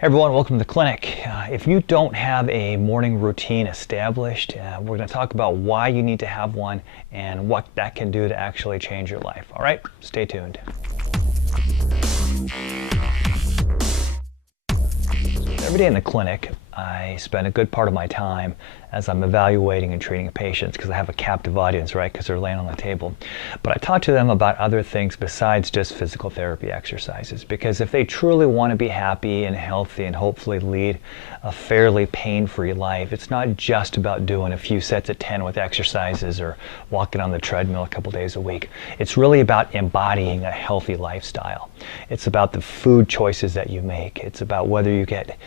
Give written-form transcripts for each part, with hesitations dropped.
Hey everyone, welcome to the clinic. If you don't have a morning routine established, we're going to talk about why you need to have one and what that can do to actually change your life. All right, stay tuned. Every day in the clinic, I spend a good part of my time as I'm evaluating and treating patients because I have a captive audience, right? Because they're laying on the table. But I talk to them about other things besides just physical therapy exercises, because if they truly want to be happy and healthy and hopefully lead a fairly pain-free life, it's not just about doing a few sets of 10 with exercises or walking on the treadmill a couple days a week. It's really about embodying a healthy lifestyle. It's about the food choices that you make. It's about whether you get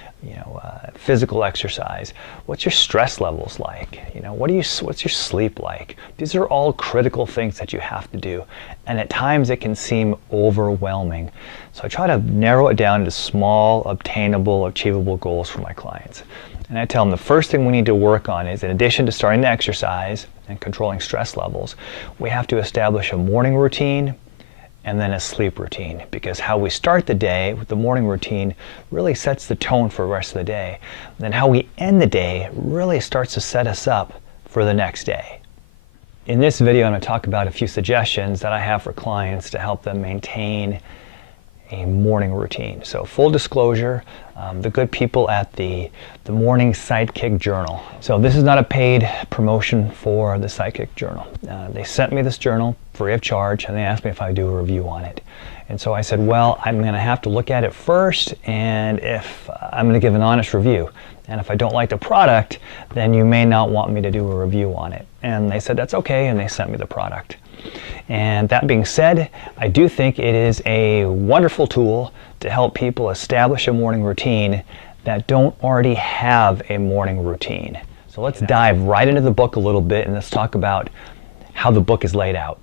physical exercise. What's your stress levels like? What's your sleep like? These are all critical things that you have to do. And at times it can seem overwhelming. So I try to narrow it down to small, obtainable, achievable goals for my clients. And I tell them the first thing we need to work on is, in addition to starting to exercise and controlling stress levels, we have to establish a morning routine and then a sleep routine, because how we start the day with the morning routine really sets the tone for the rest of the day. And then how we end the day really starts to set us up for the next day. In this video, I'm going to talk about a few suggestions that I have for clients to help them maintain a morning routine. So full disclosure, the good people at the morning Sidekick Journal. So this is not a paid promotion for the Sidekick Journal. They sent me this journal free of charge and they asked me if I do a review on it. And so I said, well, I'm going to have to look at it first, and if I'm going to give an honest review. And if I don't like the product, then you may not want me to do a review on it. And they said that's okay, and they sent me the product. And that being said, I do think it is a wonderful tool to help people establish a morning routine that don't already have a morning routine. So let's dive right into the book a little bit, and let's talk about how the book is laid out.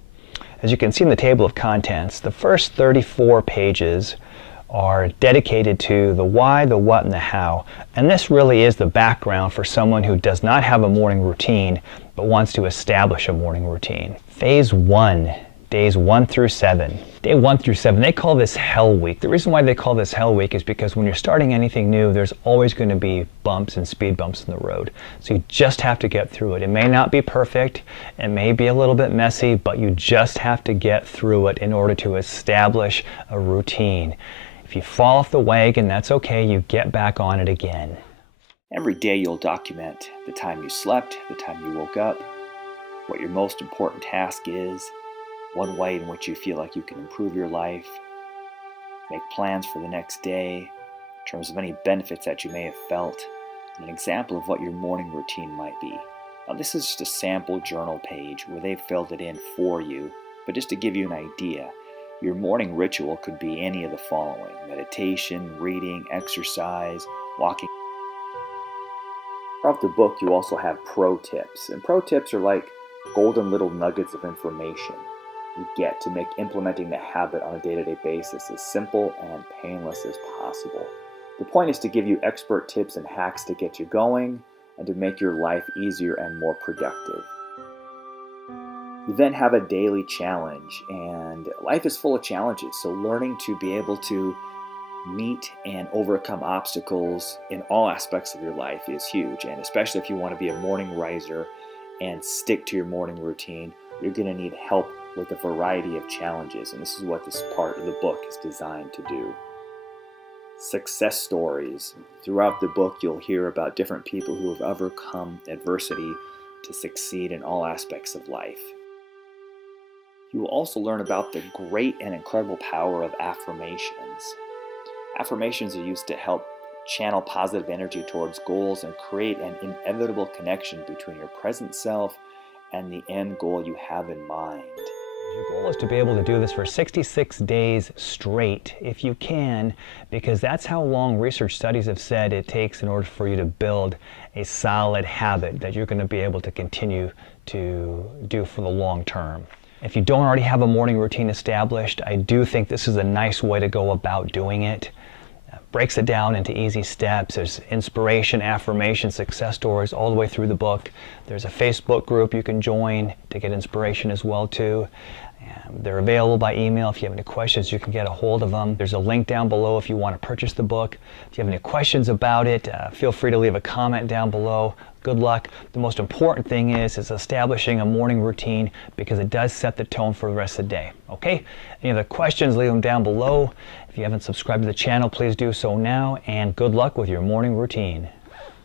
As you can see in the table of contents, the first 34 pages are dedicated to the why, the what, and the how. And this really is the background for someone who does not have a morning routine but wants to establish a morning routine. Phase 1, days 1 through 7. Day 1 through 7, they call this Hell Week. The reason why they call this Hell Week is because when you're starting anything new, there's always going to be bumps and speed bumps in the road. So you just have to get through it. It may not be perfect, it may be a little bit messy, but you just have to get through it in order to establish a routine. If you fall off the wagon, that's okay, you get back on it again. Every day you'll document the time you slept, the time you woke up, what your most important task is, one way in which you feel like you can improve your life, make plans for the next day in terms of any benefits that you may have felt, and an example of what your morning routine might be. Now this is just a sample journal page where they've filled it in for you, but just to give you an idea, your morning ritual could be any of the following: meditation, reading, exercise, walking. Throughout the book you also have pro tips, and pro tips are like golden little nuggets of information you get to make implementing the habit on a day-to-day basis as simple and painless as possible. The point is to give you expert tips and hacks to get you going and to make your life easier and more productive. You then have a daily challenge, and life is full of challenges, so learning to be able to meet and overcome obstacles in all aspects of your life is huge, and especially if you want to be a morning riser and stick to your morning routine, you're going to need help with a variety of challenges, and this is what this part of the book is designed to do. Success stories. Throughout the book you'll hear about different people who have overcome adversity to succeed in all aspects of life. You will also learn about the great and incredible power of affirmations. Affirmations are used to help channel positive energy towards goals and create an inevitable connection between your present self and the end goal you have in mind. Your goal is to be able to do this for 66 days straight, if you can, because that's how long research studies have said it takes in order for you to build a solid habit that you're going to be able to continue to do for the long term. If you don't already have a morning routine established, I do think this is a nice way to go about doing it. Breaks it down into easy steps. There's inspiration, affirmation, success stories all the way through the book. There's a Facebook group you can join to get inspiration as well too. They're available by email. If you have any questions, you can get a hold of them. There's a link down below if you want to purchase the book. If you have any questions about it, feel free to leave a comment down below. Good luck. The most important thing is establishing a morning routine, because it does set the tone for the rest of the day. Okay? Any other questions, leave them down below. If you haven't subscribed to the channel, please do so now, and good luck with your morning routine.